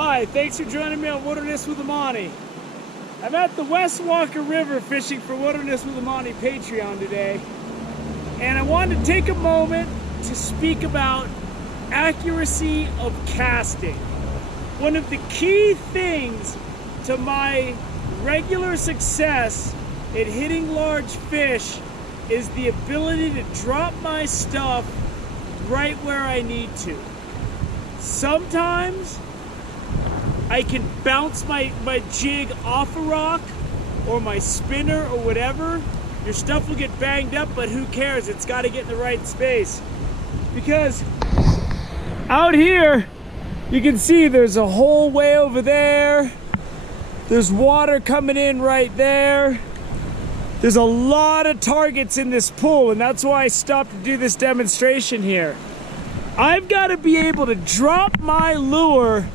Hi, thanks for joining me on Wilderness with Amani. I'm at the West Walker River fishing for Wilderness with Amani Patreon today. And I wanted to take a moment to speak about accuracy of casting. One of the key things to my regular success at hitting large fish is the ability to drop my stuff right where I need to. Sometimes I can bounce my jig off a rock or my spinner or whatever. Your stuff will get banged up, but who cares? It's got to get in the right space. Because out here, you can see there's a hole way over there. There's water coming in right there. There's a lot of targets in this pool, and that's why I stopped to do this demonstration here. I've got to be able to drop my lure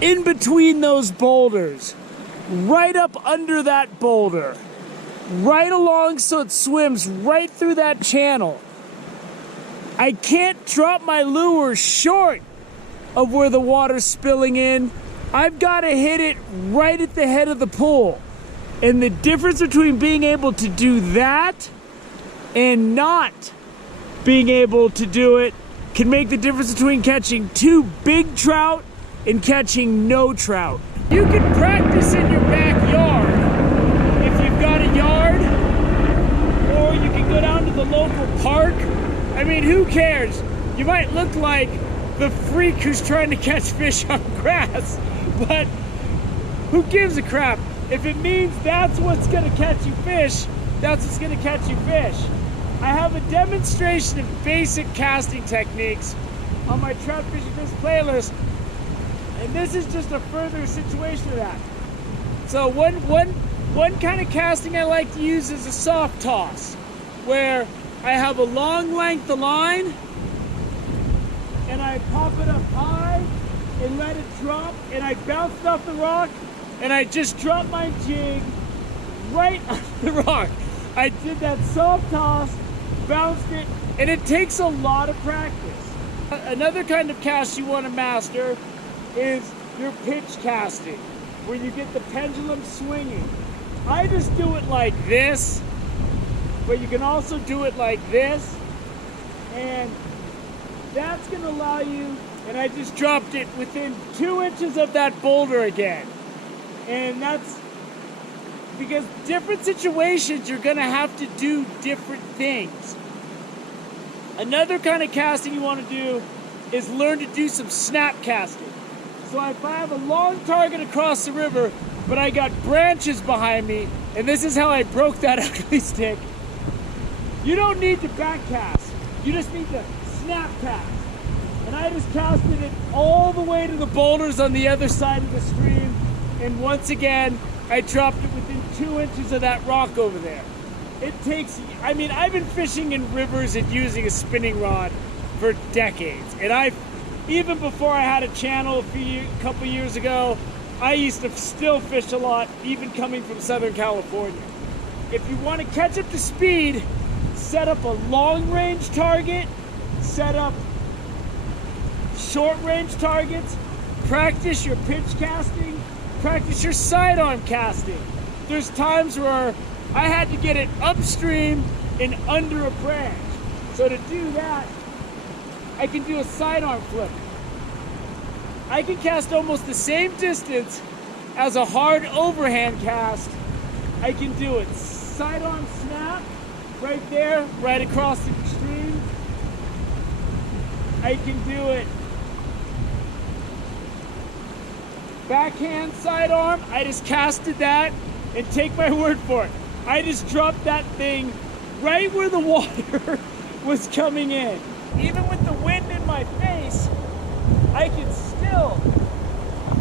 in between those boulders, right up under that boulder, right along so it swims right through that channel. I can't drop my lure short of where the water's spilling in. I've got to hit it right at the head of the pool. And the difference between being able to do that and not being able to do it can make the difference between catching 2 big trout and catching no trout. You can practice in your backyard if you've got a yard, or you can go down to the local park. I mean, who cares? You might look like the freak who's trying to catch fish on grass, but who gives a crap? If it means that's what's gonna catch you fish, that's what's gonna catch you fish. I have a demonstration of basic casting techniques on my Trout Fishing Tips playlist, and this is just a further situation of that. So one kind of casting I like to use is a soft toss, where I have a long length of line and I pop it up high and let it drop, and I bounce it off the rock and I just drop my jig right on the rock. I did that soft toss, bounced it, and it takes a lot of practice. Another kind of cast you want to master is your pitch casting, where you get the pendulum swinging. I just do it like this, but you can also do it like this, and that's going to allow you, and I just dropped it within 2 inches of that boulder again. And that's because different situations you're going to have to do different things. Another kind of casting you want to do is learn to do some snap casting. So if I have a long target across the river, but I got branches behind me, and this is how I broke that ugly stick, you don't need to back cast. You just need to snap cast. And I just casted it all the way to the boulders on the other side of the stream. And once again, I dropped it within 2 inches of that rock over there. It takes, I mean, I've been fishing in rivers and using a spinning rod for decades. And even before I had a channel a couple years ago, I used to still fish a lot, even coming from Southern California. If you want to catch up to speed, set up a long range target, set up short range targets, practice your pitch casting, practice your sidearm casting. There's times where I had to get it upstream and under a branch. So to do that, I can do a sidearm flip. I can cast almost the same distance as a hard overhand cast. I can do it sidearm snap, right there, right across the stream. I can do it backhand sidearm. I just casted that, and take my word for it, I just dropped that thing right where the water was coming in. Even with the wind in my face, I can still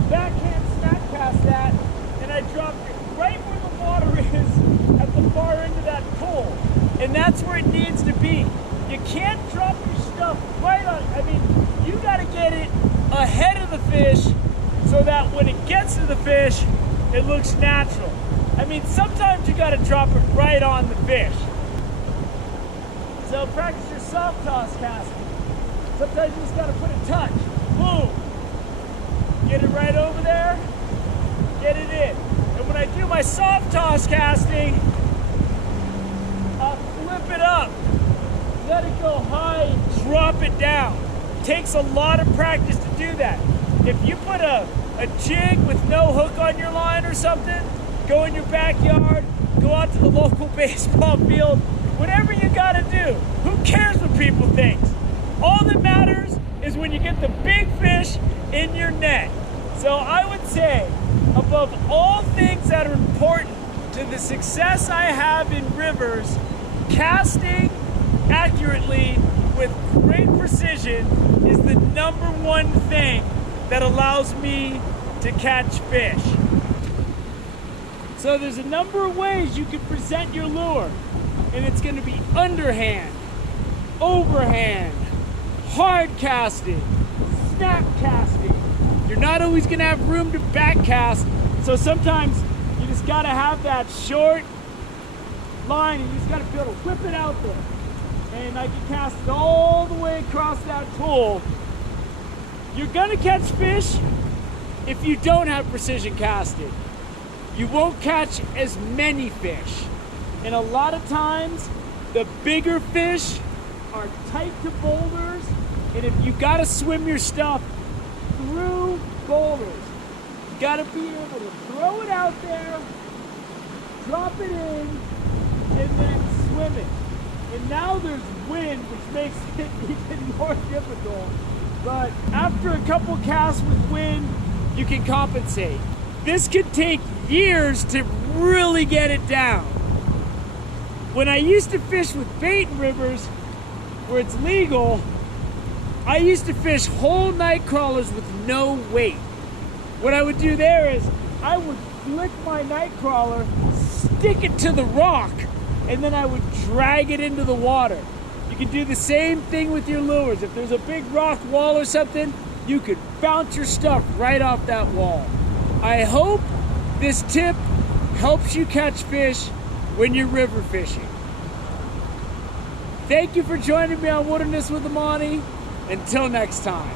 backhand snap cast that, and I dropped it right where the water is at the far end of that pool. And that's where it needs to be. You can't drop your stuff right on, I mean, you gotta get it ahead of the fish so that when it gets to the fish, it looks natural. I mean, sometimes you gotta drop it right on the fish. So practice your soft toss casting. Sometimes you just gotta put a touch. Boom. Get it right over there, get it in. And when I do my soft toss casting, I'll flip it up, let it go high, drop it down. Takes a lot of practice to do that. If you put a jig with no hook on your line or something, go in your backyard, go out to the local baseball field, whatever you gotta do. Who cares what people think? All that matters is when you get the big fish in your net. So I would say, above all things that are important to the success I have in rivers, casting accurately with great precision is the #1 thing that allows me to catch fish. So there's a number of ways you can present your lure, and it's going to be underhand, overhand, hard casting, snap casting. You're not always going to have room to back cast, so sometimes you just got to have that short line and you just got to be able to whip it out there. And I can cast it all the way across that pool. You're going to catch fish if you don't have precision casting. You won't catch as many fish. And a lot of times, the bigger fish are tight to boulders, and if you gotta swim your stuff through boulders, you gotta be able to throw it out there, drop it in, and then swim it. And now there's wind, which makes it even more difficult. But after a couple casts with wind, you can compensate. This could take years to really get it down. When I used to fish with bait in rivers where it's legal, I used to fish whole night crawlers with no weight. What I would do there is I would flick my night crawler, stick it to the rock, and then I would drag it into the water. You can do the same thing with your lures. If there's a big rock wall or something, you could bounce your stuff right off that wall. I hope this tip helps you catch fish when you're river fishing. Thank you for joining me on Wilderness with Amani. Until next time.